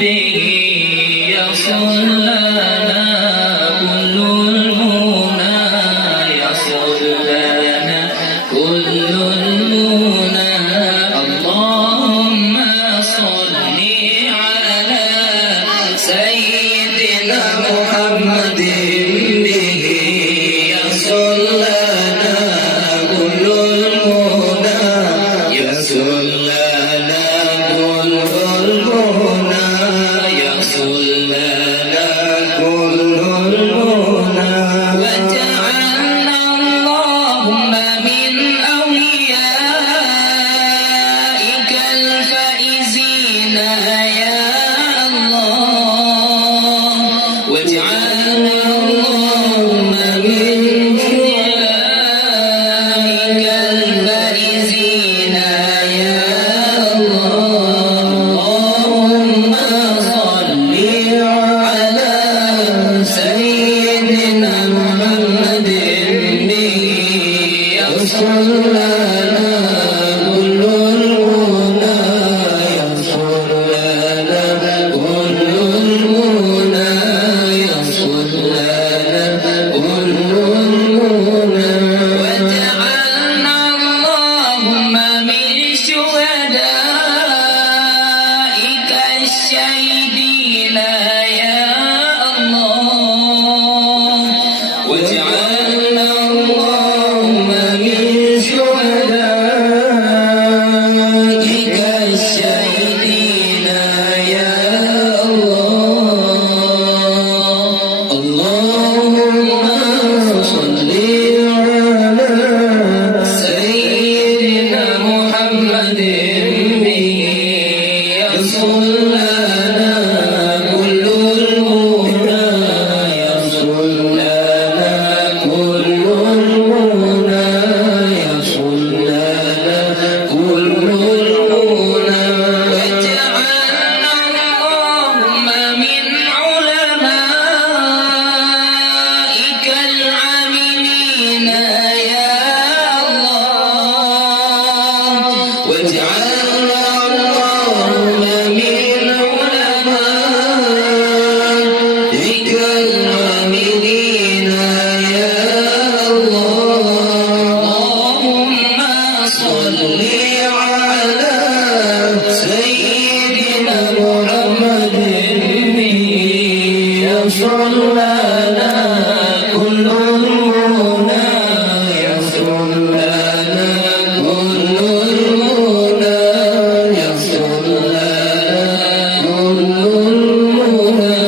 به يصل لنا كل المنى يصل لنا كل المنى اللهم صل على سيدنا محمد به يصل لنا كل المنى يصل لنا كل المنى يصل لنا كل المنى وجعلنا اللهم من أوليائك الفائزين يا الله واجعلنا اللهم من أوليائك الفائزين يا الله اللهم صل على سيدنا محمد به يصل لنا كل المنى يصل لنا كل المنى يصل لنا كل المنى وجعلنا اللهم من شهدائك الشهيدين يا الله واجعلنا اللهم من شهدائك الشهيدين يا الله اللهم صل على سيدنا محمد به يصل لنا كل المنى يصل لنا كل المنى يصل لنا كل المنى وجعلنا اللهم من علمائك العاملين يا الله واجعلنا اللهم من علمائك العاملين يا الله اللهم صل على سيدنا محمد به يصل لنا كل المنى يصل لنا كل المنى يصل لنا كل المنى